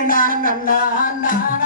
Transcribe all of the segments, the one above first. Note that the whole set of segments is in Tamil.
na na na na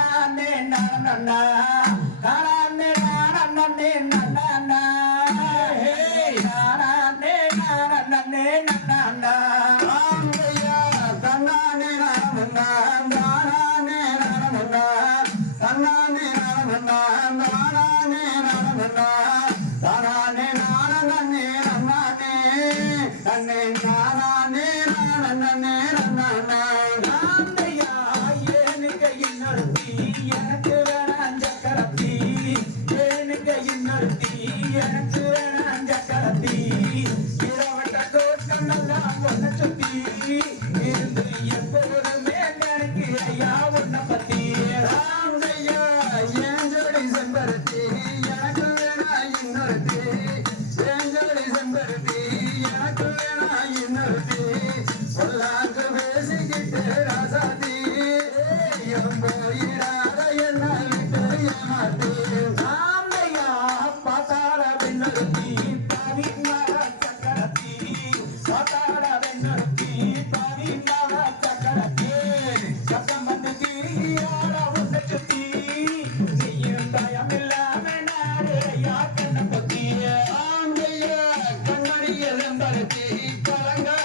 கட்சி கலங்க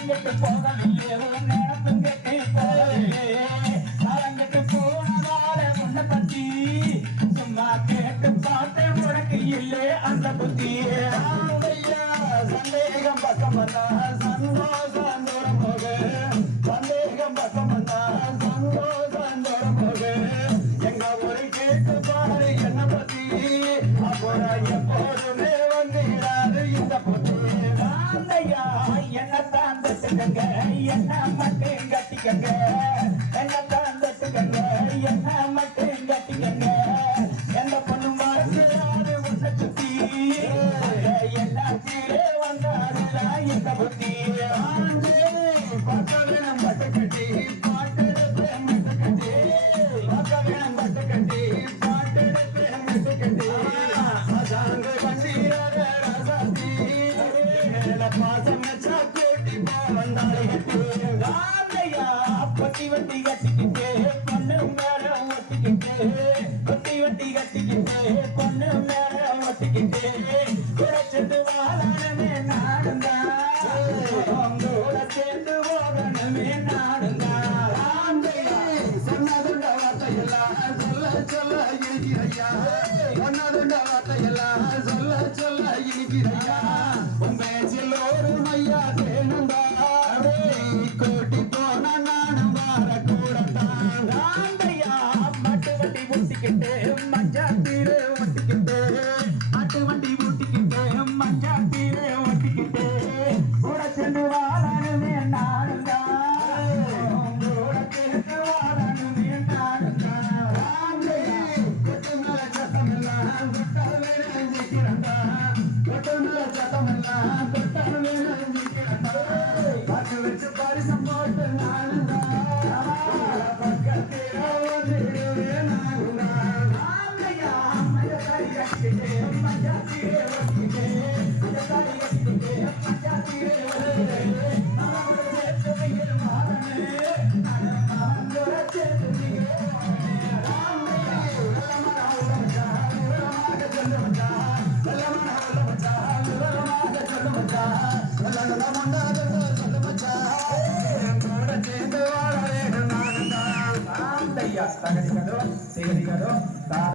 கட்டு போகவில்லை எதுவும் நேரத்தும் கட்டி போகவில்லை அரங்கட்டு போனதால சந்தேகம் பக்கம் வந்தா. என்ன மட்டும் கட்டிக்கங்க? என்ன தான் தட்டுக்கங்க என்ன மட்டும் கட்டிக்கங்க? எந்த பொண்ணு மாறாது உன்னை சுத்தி. என்ன கீழே வந்தாரு என்ன புத்தி. பார்த்தவன மட்டும் கட்டி. Gracias.